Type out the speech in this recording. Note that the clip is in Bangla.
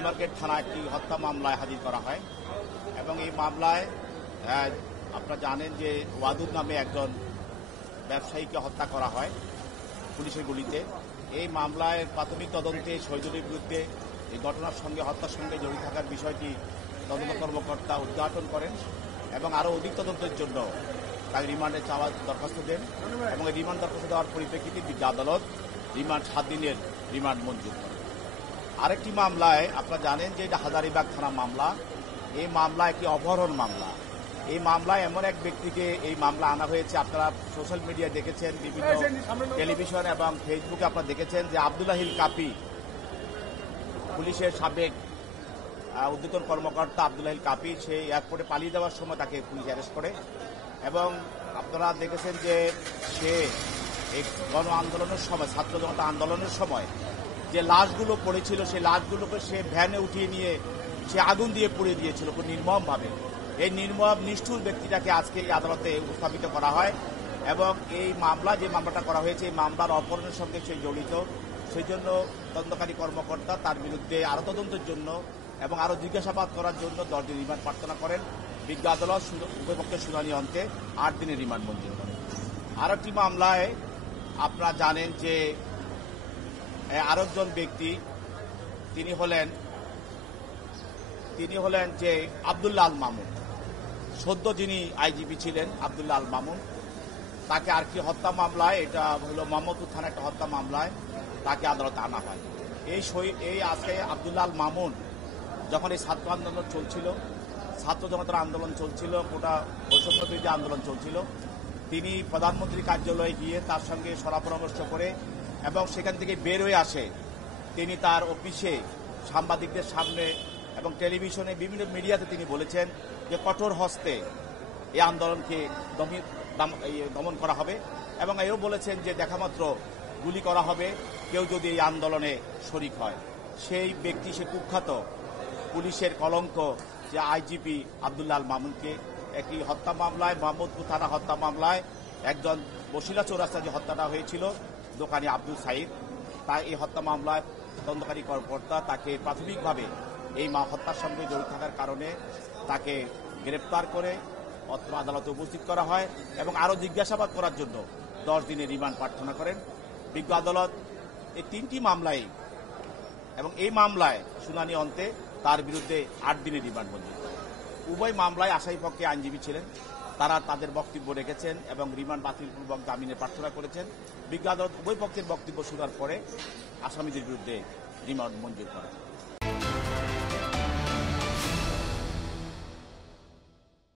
নিউ মার্কেট থানায় একটি হত্যা মামলায় হাজির করা হয় এবং এই মামলায় আপনারা জানেন যে ওয়াদুদ নামে একজন ব্যবসায়ীকে হত্যা করা হয় পুলিশের গুলিতে। এই মামলায় প্রাথমিক তদন্তে শহীদুলের বিরুদ্ধে এই ঘটনার সঙ্গে হত্যার সঙ্গে জড়িত থাকার বিষয়টি তদন্ত কর্মকর্তা উদ্ঘাটন করেন এবং আরও অধিক তদন্তের জন্য তাকে রিমান্ডে চাওয়ার দরখাস্ত দেন এবং এই রিমান্ড দরখাস্ত দেওয়ার পরিপ্রেক্ষিতে বিজ্ঞ আদালত রিমান্ড 7 দিনের রিমান্ড মঞ্জুর করেন। আরেকটি মামলায় আপনারা জানেন যে এটা হাজারীবাগ থানা মামলা। এই মামলা একটি অপহরণ মামলা। এই মামলায় এমন এক ব্যক্তিকে এই মামলা আনা হয়েছে, আপনারা সোশ্যাল মিডিয়ায় দেখেছেন, বিভিন্ন টেলিভিশন এবং ফেসবুকে আপনারা দেখেছেন যে আব্দুল্লাহিল কাপি, পুলিশের সাবেক ঊর্ধ্বতন কর্মকর্তা আব্দুল্লাহিল কাপি, সে এয়ারপোর্টে পালিয়ে যাওয়ার সময় তাকে পুলিশ অ্যারেস্ট করে এবং আপনারা দেখেছেন যে সে এই গণ আন্দোলনের সময়, ছাত্র জনতা আন্দোলনের সময় যে লাশগুলো পড়েছিল সেই লাশগুলোকে সে ভ্যানে উঠিয়ে নিয়ে সে আগুন দিয়ে পুড়িয়ে দিয়েছিল খুব নির্মমভাবে। এই নির্মম নিষ্ঠুর ব্যক্তিটাকে আজকে এই আদালতে উপস্থাপিত করা হয় এবং এই মামলা, যে মামলাটা করা হয়েছে, এই মামলার অপহরণের সঙ্গে সে জড়িত। সেই জন্য তদন্তকারী কর্মকর্তা তার বিরুদ্ধে আরও তদন্তের জন্য এবং আরও জিজ্ঞাসাবাদ করার জন্য 10 দিন রিমান্ড প্রার্থনা করেন। বিজ্ঞ আদালত উভয়পক্ষের শুনানি অন্তে 8 দিনের রিমান্ড মঞ্জুর করেন। আরেকটি মামলায় আপনারা জানেন যে আরেকজন ব্যক্তি তিনি হলেন যে আব্দুল্লাহ আল মামুন, সদ্য যিনি আইজিপি ছিলেন আব্দুল্লাহ আল মামুন। তাকে আর কি হত্যা মামলায়, এটা হলো মোহাম্মদপুর থানা একটা হত্যা মামলায় তাকে আদালতে আনা হয়। এই আজকে আব্দুল্লাহ আল মামুন যখন এই ছাত্র আন্দোলন চলছিল, ছাত্র জনতার আন্দোলন চলছিল, গোটা বৈষম্য বিরোধী আন্দোলন চলছিল, তিনি প্রধানমন্ত্রী কার্যালয়ে গিয়ে তার সঙ্গে শলা-পরামর্শ করে এবং সেখান থেকে বের হয়ে আসে। তিনি তার অফিসে সাংবাদিকদের সামনে এবং টেলিভিশনে বিভিন্ন মিডিয়াতে তিনি বলেছেন যে কঠোর হস্তে এই আন্দোলনকে দমন করা হবে এবং এও বলেছেন যে দেখামাত্র গুলি করা হবে কেউ যদি এই আন্দোলনে শরিক হয়। সেই ব্যক্তি, সে কুখ্যাত পুলিশের কলঙ্ক যে আইজিপি আব্দুল্লাহ আল মামুনকে একটি হত্যা মামলায়, মোহাম্মদপুর থানা হত্যা মামলায়, একজন বসিলা চৌরাস্তায় যে হত্যাটা হয়েছিল দোকানি আব্দুল সাইদ, তাই এই হত্যা মামলায় তদন্তকারী কর্মকর্তা তাকে প্রাথমিকভাবে এই হত্যার সঙ্গে জড়িত থাকার কারণে তাকে গ্রেপ্তার করে অত্র আদালতে উপস্থিত করা হয় এবং আরও জিজ্ঞাসাবাদ করার জন্য 10 দিনের রিমান্ড প্রার্থনা করেন বিজ্ঞ আদালত এই 3টি মামলায় এবং এই মামলায় শুনানি অন্তে তার বিরুদ্ধে 8 দিনের রিমান্ড মঞ্জুর করে। উভয় মামলায় আসামিপক্ষে আইনজীবী ছিলেন, তারা তাদের বক্তব্য রেখেছেন এবং রিমান্ড বাতিলপূর্বক জামিনের প্রার্থনা করেছেন। বিজ্ঞ আদালত উভয় পক্ষের বক্তব্য শোনার পরে আসামিদের বিরুদ্ধে রিমান্ড মঞ্জুর করেন।